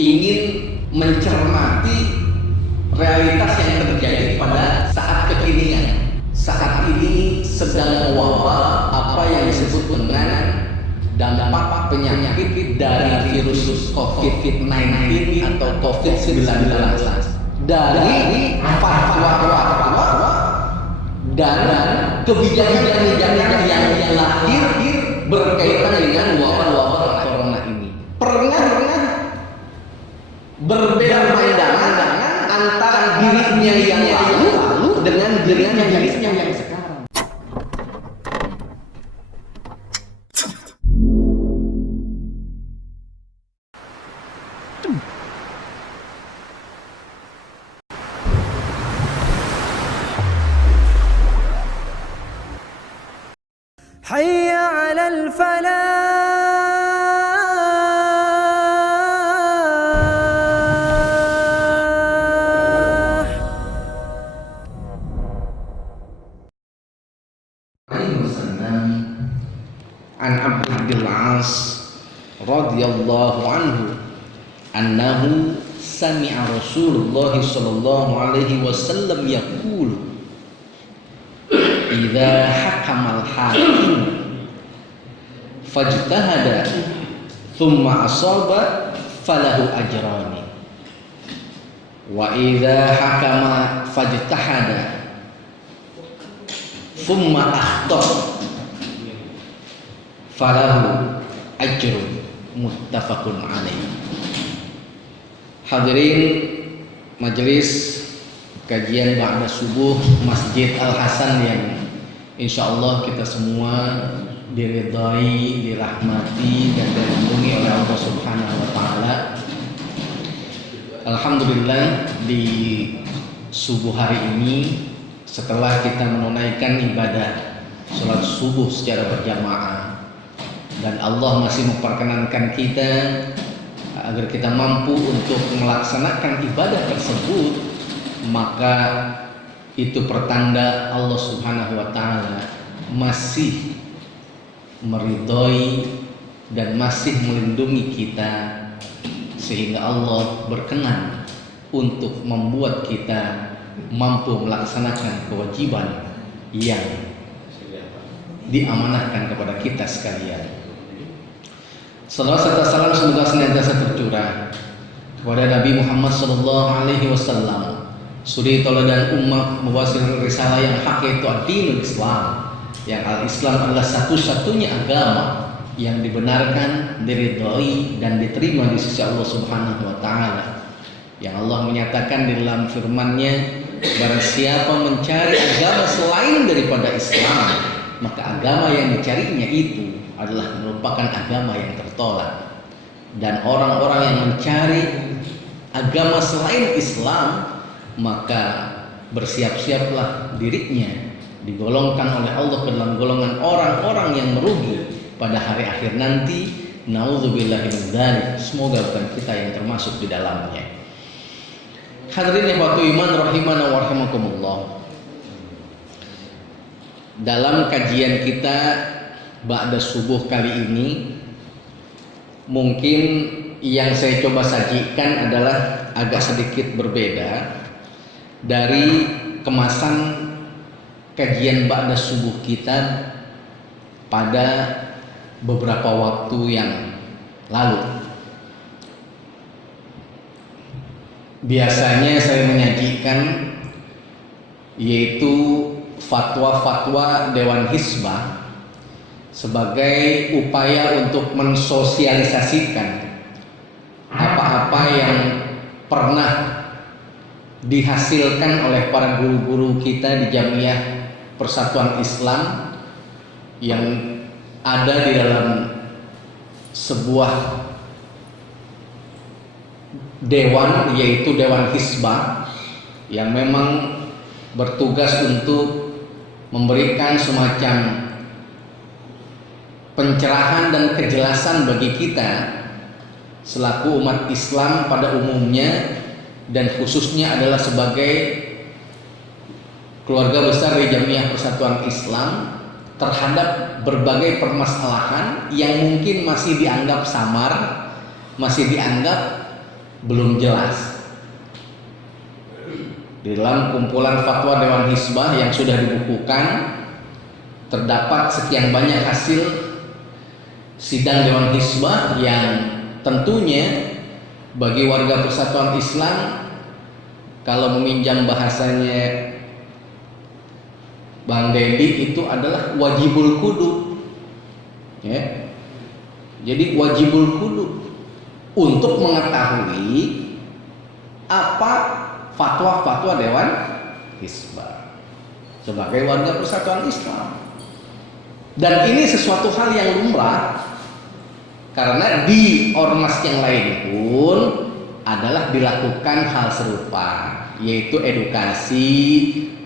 ingin mencermati realitas yang terjadi pada saat kekinian. Saat ini sedang mewabah apa yang disebut dengan dampak penyakit dari virus COVID-19 atau COVID-19 dari fatwa-fatwa dan kebijakan-kebijakan yang lahir berkaitan dengan wabah corona ini. Pernah berbeda pandangan antara dirinya yang lalu dengan dirinya yang sekarang. حي على الفلاح. An Abdul As radhiyallahu anhu annahu sami'a Rasulullah sallallahu alaihi wasallam yaqul idza hakamal hakim fajtahada thumma asaba falahu ajrani wa idza hakama fajtahada thumma akhta falahu ajrun muttafaqun alaih. Hadirin majelis kajian ba'da subuh Masjid Al Hasan yang insyaallah kita semua diridhai, dirahmati dan dilindungi oleh Allah Subhanahu wa taala. Alhamdulillah di subuh hari ini setelah kita menunaikan ibadah salat subuh secara berjamaah dan Allah masih memperkenankan kita agar kita mampu untuk melaksanakan ibadah tersebut, maka itu pertanda Allah Subhanahu wa taala masih meridhoi dan masih melindungi kita, sehingga Allah berkenan untuk membuat kita mampu melaksanakan kewajiban yang diamanahkan kepada kita sekalian. Salawat serta salam semoga senantiasa tercurah kepada Nabi Muhammad sallallahu alaihi wasallam, suri tauladan ummah muwasil risalah yang hak, yaitu ad-dinul Islam, yang al-Islam adalah satu-satunya agama yang dibenarkan, diridhoi dan diterima di sisi Allah Subhanahu wa taala. Yang Allah menyatakan di dalam firman-Nya, barang siapa mencari agama selain daripada Islam, maka agama yang dicarinya itu adalah merupakan agama yang tertolak. Dan orang-orang yang mencari agama selain Islam, maka bersiap-siaplah dirinya digolongkan oleh Allah ke dalam golongan orang-orang yang merugi pada hari akhir nanti. Nauzubillahi min dzalik. Semoga bukan kita yang termasuk di dalamnya. Hadirin ikhwatu iman rahimana wa rahimakumullah. Dalam kajian kita ba'da subuh kali ini, mungkin yang saya coba sajikan adalah agak sedikit berbeda dari kemasan kajian ba'da subuh kita pada beberapa waktu yang lalu. Biasanya saya menyajikan yaitu fatwa-fatwa Dewan Hizbah sebagai upaya untuk mensosialisasikan apa-apa yang pernah dihasilkan oleh para guru-guru kita di Jamiah Persatuan Islam yang ada di dalam sebuah dewan, yaitu Dewan Hizbah, yang memang bertugas untuk memberikan semacam pencerahan dan kejelasan bagi kita selaku umat Islam pada umumnya, dan khususnya adalah sebagai keluarga besar di Jamiah Persatuan Islam terhadap berbagai permasalahan yang mungkin masih dianggap samar, masih dianggap belum jelas. Di dalam kumpulan fatwa Dewan Hizbah yang sudah dibukukan, terdapat sekian banyak hasil sidang Dewan Hizbah yang tentunya bagi warga Persatuan Islam, kalau meminjam bahasanya Bang Dedi, itu adalah wajibul kudu, ya. Jadi wajibul kudu untuk mengetahui apa fatwa-fatwa Dewan Hizbah sebagai warga Persatuan Islam. Dan ini sesuatu hal yang lumrah, karena di ormas yang lain pun adalah dilakukan hal serupa, yaitu edukasi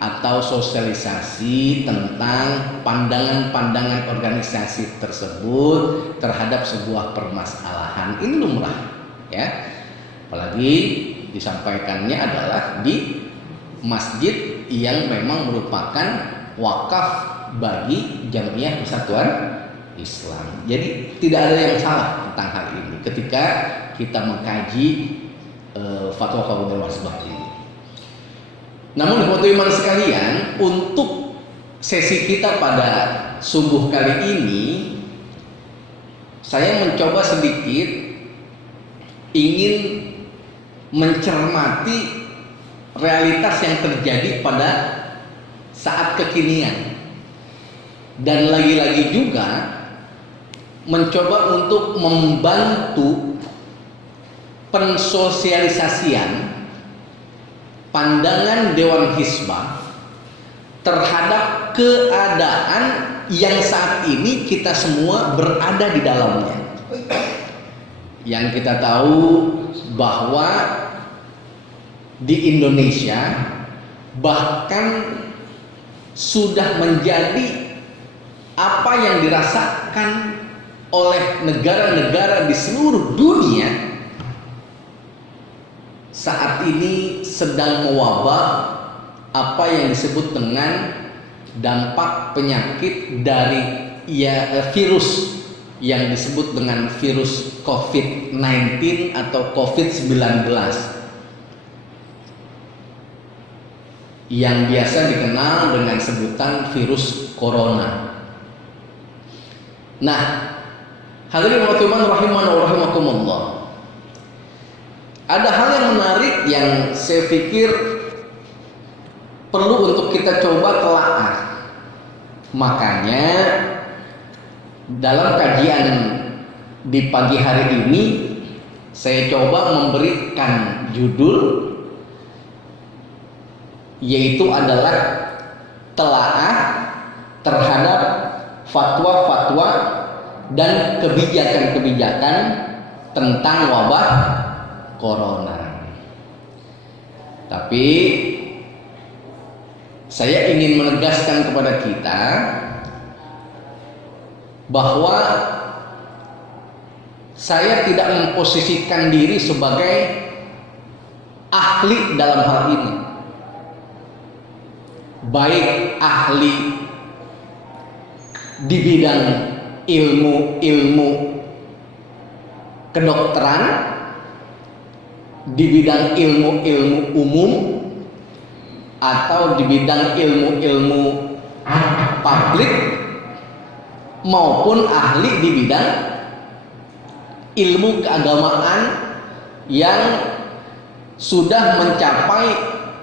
atau sosialisasi tentang pandangan-pandangan organisasi tersebut terhadap sebuah permasalahan. Ini lumrah, ya. Apalagi disampaikannya adalah di masjid yang memang merupakan wakaf bagi Jamiah Persatuan Islam. Jadi tidak ada yang salah tentang hal ini ketika kita mengkaji fatwa Dewan Hizbah ini. Namun teman-teman sekalian, untuk sesi kita pada subuh kali ini, saya mencoba sedikit ingin mencermati realitas yang terjadi pada saat kekinian, dan lagi-lagi juga mencoba untuk membantu pensosialisasian pandangan Dewan Hizbah terhadap keadaan yang saat ini kita semua berada di dalamnya. Yang kita tahu bahwa di Indonesia bahkan sudah menjadi apa yang dirasakan oleh negara-negara di seluruh dunia saat ini sedang mewabah apa yang disebut dengan dampak penyakit dari virus yang disebut dengan virus COVID-19 atau COVID-19 yang biasa dikenal dengan sebutan virus corona. Nah, hadirin rahimani wa rahimakumullah, ada hal yang menarik yang saya pikir perlu untuk kita coba telaah. Makanya dalam kajian di pagi hari ini saya coba memberikan judul, yaitu adalah telaah terhadap fatwa-fatwa dan kebijakan-kebijakan tentang wabah corona. Tapi saya ingin menegaskan kepada kita bahwa saya tidak memposisikan diri sebagai ahli dalam hal ini, baik ahli di bidang ilmu kedokteran, di bidang ilmu umum, atau di bidang ilmu publik, maupun ahli di bidang ilmu keagamaan yang sudah mencapai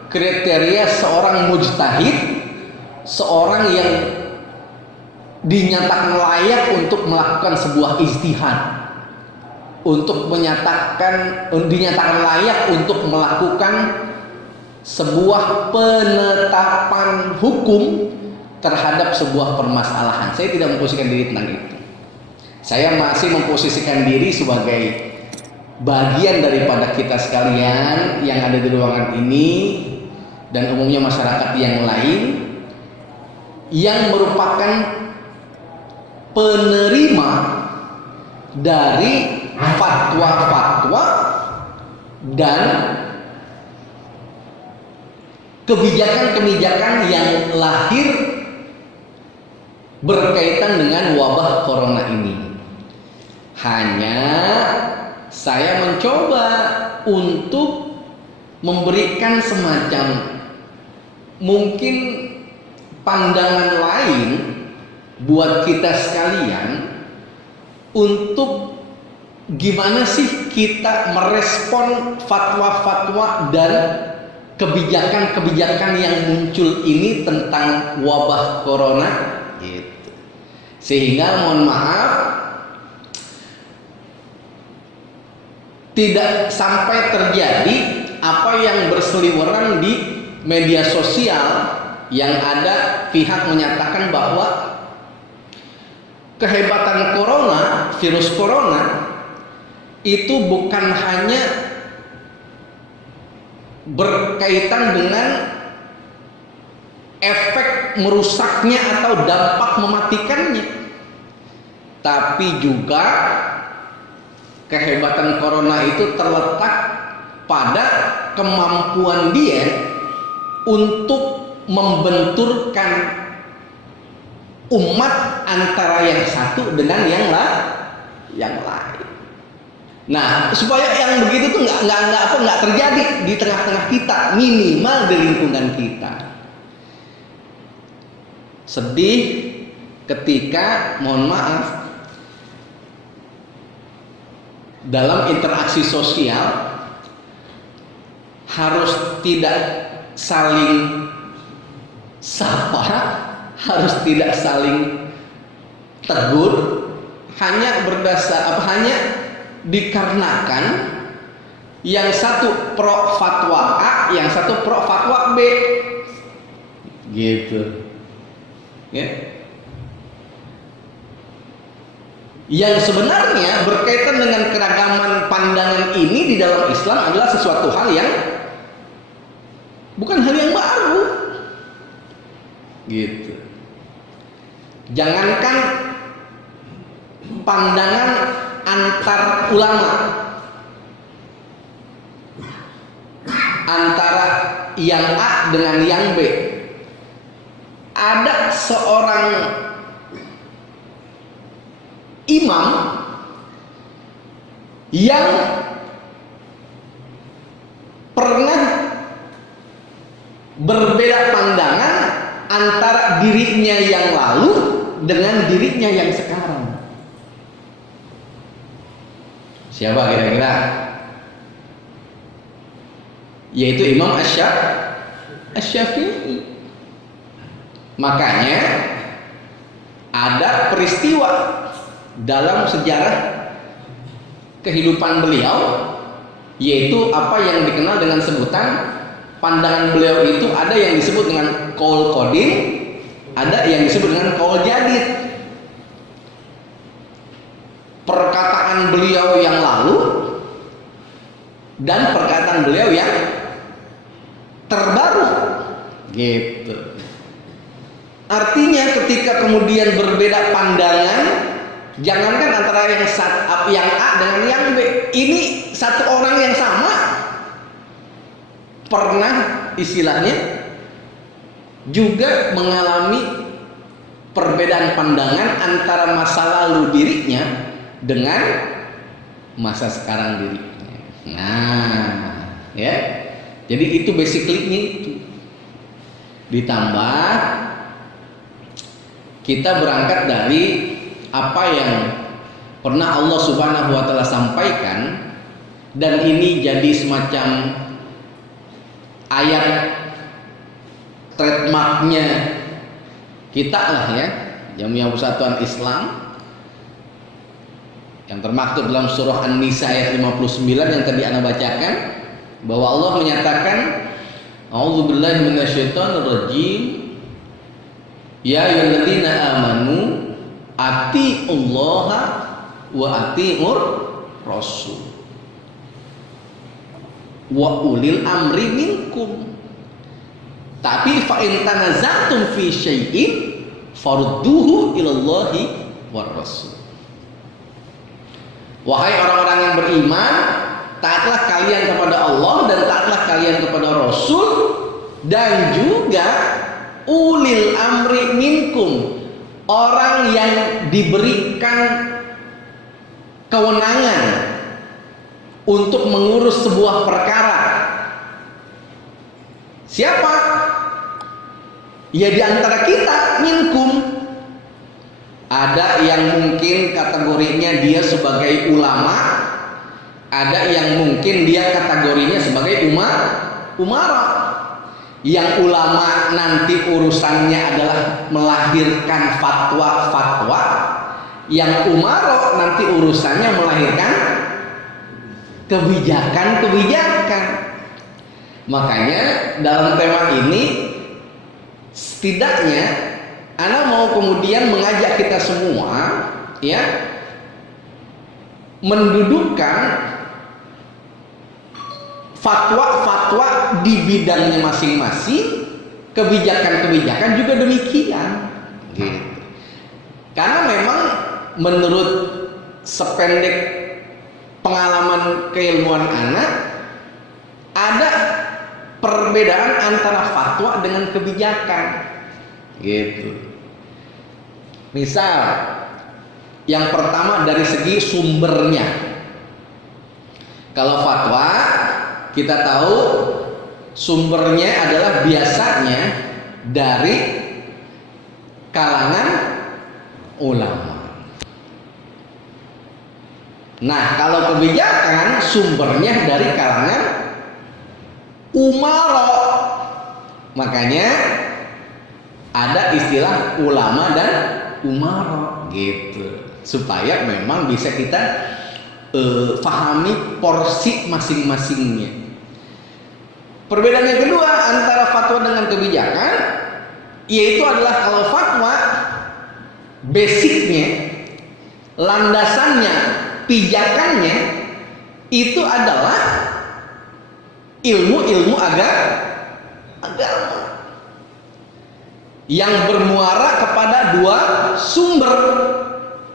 kriteria seorang mujtahid, seorang yang dinyatakan layak untuk melakukan sebuah ijtihad, dinyatakan layak untuk melakukan sebuah penetapan hukum terhadap sebuah permasalahan. Saya tidak memposisikan diri tentang itu. Saya masih memposisikan diri sebagai bagian daripada kita sekalian yang ada di ruangan ini dan umumnya masyarakat yang lain yang merupakan penerima dari fatwa-fatwa dan kebijakan-kebijakan yang lahir berkaitan dengan wabah corona ini. Hanya saya mencoba untuk memberikan semacam mungkin pandangan lain buat kita sekalian untuk gimana sih kita merespon fatwa-fatwa dan kebijakan-kebijakan yang muncul ini tentang wabah corona gitu. Sehingga mohon maaf tidak sampai terjadi apa yang berseliweran di media sosial yang ada pihak menyatakan bahwa kehebatan corona, virus corona itu bukan hanya berkaitan dengan efek merusaknya atau dampak mematikannya, tapi juga kehebatan corona itu terletak pada kemampuan dia untuk membenturkan umat antara yang satu dengan yang lain. Nah, supaya yang begitu tuh nggak terjadi di tengah-tengah kita, minimal di lingkungan kita. Sedih ketika, mohon maaf, dalam interaksi sosial harus tidak saling sapa, harus tidak saling tegur, hanya hanya dikarenakan yang satu pro fatwa A, yang satu pro fatwa B, gitu, ya. Yang sebenarnya berkaitan dengan keragaman pandangan ini di dalam Islam adalah sesuatu hal yang bukan hal yang baru, gitu. Jangankan pandangan antar ulama, antara yang A dengan yang B, ada seorang imam yang pernah berbeda pandangan antara dirinya yang lalu dengan dirinya yang sekarang. Siapa kira-kira? Yaitu Imam Asy-Syafi'i. Makanya ada peristiwa dalam sejarah kehidupan beliau, yaitu apa yang dikenal dengan sebutan pandangan beliau itu ada yang disebut dengan qaul qadim, ada yang disebut dengan qaul jadid. Perkataan beliau yang lalu dan perkataan beliau yang terbaru, gitu. Artinya ketika kemudian berbeda pandangan, jangankan antara yang A dengan yang B, ini satu orang yang sama pernah istilahnya juga mengalami perbedaan pandangan antara masa lalu dirinya dengan masa sekarang dirinya. Nah, ya. Jadi itu basically-nya itu. Ditambah kita berangkat dari apa yang pernah Allah Subhanahu wa taala sampaikan, dan ini jadi semacam ayat trademarknya kita lah ya, Jamiah Persatuan Islam, yang termaktub dalam surah An-Nisa ayat 59 yang tadi Anda bacakan, bahwa Allah menyatakan A'udzubillahi minasyaitonirrajim, ya ayyuhalladzina amanu atiullaha wa atiur rasul wa ulil amri minkum. Tapi fa in tanaza'tum fi syai'in farudduhu ilallahi war rasul. Wahai orang-orang yang beriman, taatlah kalian kepada Allah dan taatlah kalian kepada Rasul, dan juga ulil amri minkum, orang yang diberikan kewenangan untuk mengurus sebuah perkara. Siapa? Ya di antara kita, minkum. Ada yang mungkin kategorinya dia sebagai ulama, ada yang mungkin dia kategorinya sebagai umara. Yang ulama nanti urusannya adalah melahirkan fatwa-fatwa, yang umara nanti urusannya melahirkan kebijakan-kebijakan. Makanya dalam tema ini setidaknya ana mau kemudian mengajak kita semua ya mendudukkan fatwa-fatwa di bidangnya masing-masing, kebijakan-kebijakan juga demikian gitu. Karena memang menurut sependek pengalaman keilmuan anak, ada perbedaan antara fatwa dengan kebijakan gitu. Misal yang pertama dari segi sumbernya. Kalau fatwa kita tahu sumbernya adalah biasanya dari kalangan ulama. Nah, kalau kebijakan sumbernya dari kalangan umara. Makanya ada istilah ulama dan umara gitu. Supaya memang bisa kita pahami porsi masing-masingnya. Perbedaan yang kedua antara fatwa dengan kebijakan yaitu adalah kalau fatwa basicnya, landasannya, pijakannya itu adalah ilmu-ilmu agama yang bermuara kepada dua sumber,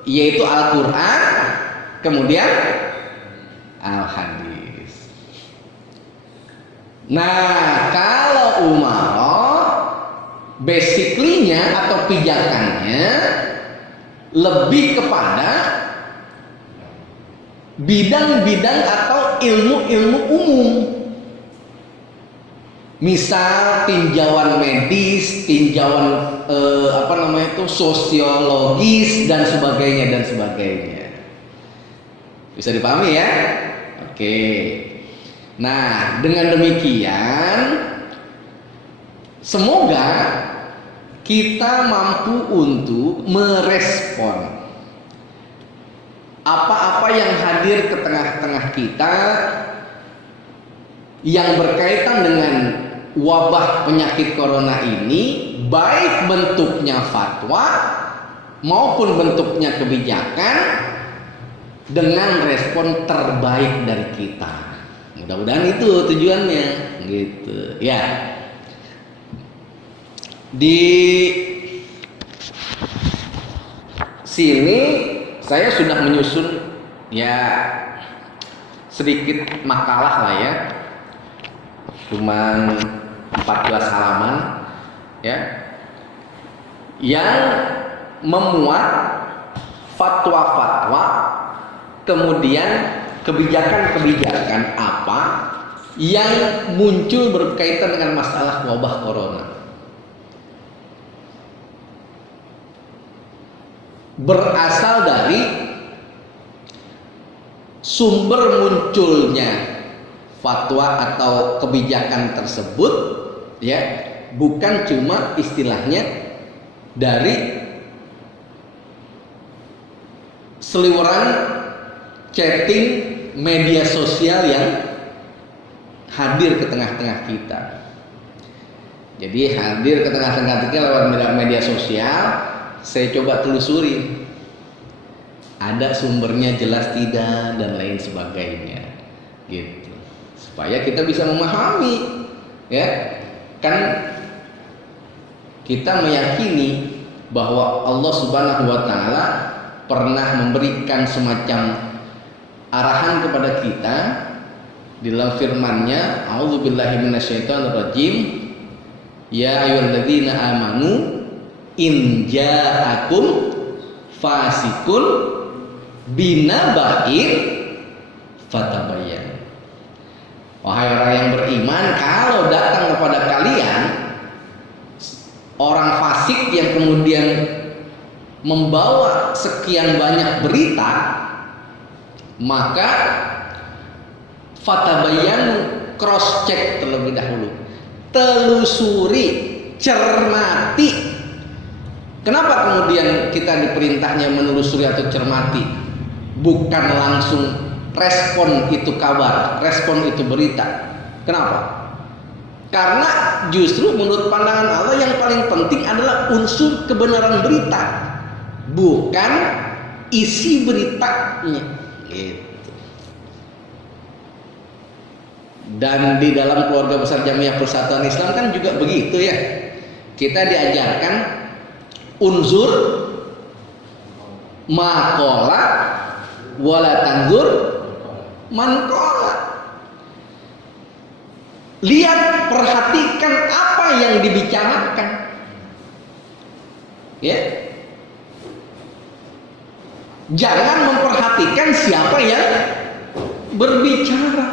yaitu Al-Quran kemudian Al-Hadis. Nah, kalau umara basically-nya atau pijakannya lebih kepada bidang-bidang atau ilmu-ilmu umum. Misal tinjauan medis, tinjauan sosiologis dan sebagainya. Bisa dipahami ya? Oke. Nah, dengan demikian semoga kita mampu untuk merespon apa-apa yang hadir ke tengah-tengah kita yang berkaitan dengan wabah penyakit corona ini, baik bentuknya fatwa maupun bentuknya kebijakan, dengan respon terbaik dari kita. Mudah-mudahan itu tujuannya gitu ya. Di sini saya sudah menyusun ya sedikit makalah lah ya, cuman 14 halaman ya, yang memuat fatwa-fatwa, kemudian kebijakan-kebijakan apa yang muncul berkaitan dengan masalah wabah corona. Berasal dari sumber munculnya fatwa atau kebijakan tersebut ya, bukan cuma istilahnya dari seliweran chatting media sosial yang hadir ke tengah-tengah kita. Jadi hadir ke tengah-tengah kita lewat media sosial, saya coba telusuri ada sumbernya jelas tidak dan lain sebagainya gitu, supaya kita bisa memahami ya. Kan kita meyakini bahwa Allah Subhanahu wa taala pernah memberikan semacam arahan kepada kita di dalam firman-Nya, a'udzubillahi minasyaitonirrajim, ya ayyuhalladzina amanu in ja'akum fasikun binaba'in fatabayyan. Wahai orang yang beriman, kalau datang kepada kalian orang fasik yang kemudian membawa sekian banyak berita, maka fatabayyanu, cross check terlebih dahulu, telusuri, cermati. Kenapa kemudian kita diperintahnya menelusuri atau cermati, bukan langsung respon itu kabar, respon itu berita? Kenapa? Karena justru menurut pandangan Allah yang paling penting adalah unsur kebenaran berita, bukan isi beritanya. Gitu. Dan di dalam keluarga besar Jamiah Persatuan Islam kan juga begitu ya. Kita diajarkan unsur maqala wala tanzur manqala. Lihat, perhatikan apa yang dibicarakan. Ya. Jangan memperhatikan siapa yang berbicara.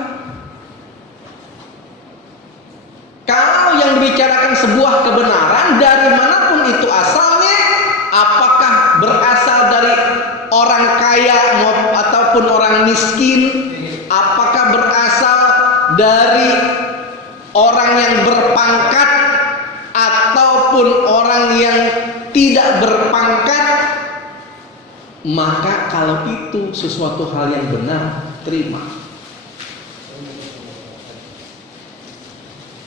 Kalau yang dibicarakan sebuah kebenaran, dari manapun itu asalnya, apakah berasal dari orang kaya ataupun orang miskin, apakah berasal dari orang yang berpangkat ataupun orang yang tidak berpangkat, maka kalau itu sesuatu hal yang benar, terima.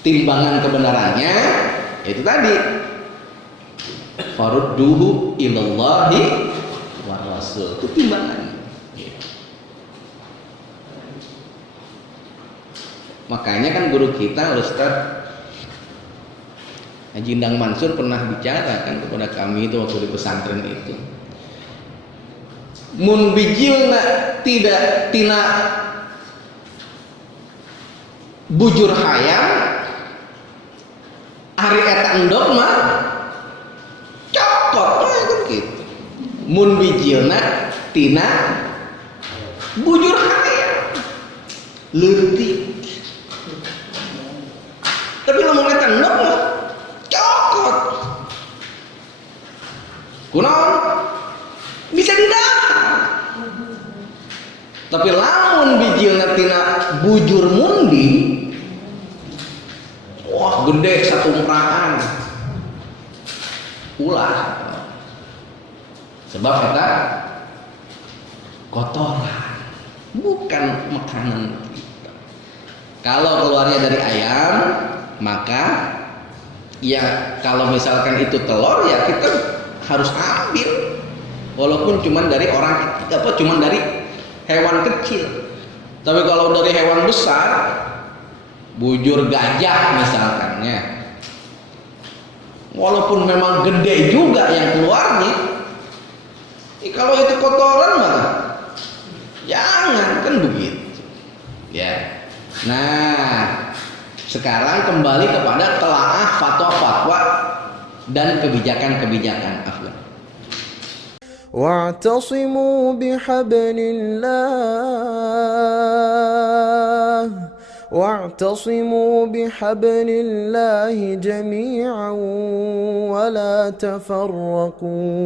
Timbangan kebenarannya itu tadi, farudduhu ilallahi wa rasul, itu timbangannya. Makanya kan guru kita Ustaz Haji Endang Mansur pernah bicara kan kepada kami itu waktu di pesantren itu, mun bijilna tidak tina bujur hayam, hari eta endog mah cokot kan gitu. Mun bijilna tina bujur hayam leutik. Tapi lamun eta endog mah cokot. Kunaon? Bisa didahar. Tapi lamun bijilna tina bujur munding, wah gede satu umraan ulah. Sebab kata kotoran, bukan makanan kita. Kalau keluarnya dari ayam, maka ya kalau misalkan itu telur, ya kita harus ambil, walaupun cuma dari cuma dari hewan kecil. Tapi kalau dari hewan besar, bujur gajah misalkan ya, walaupun memang gede juga yang keluarnya, kalau itu kotoran mah jangan, kan begitu ya. Nah, sekarang kembali kepada telaah fatwa-fatwa dan kebijakan-kebijakan. واعتصموا بحبل الله واعتصموا بحبل الله جميعا ولا تفرقوا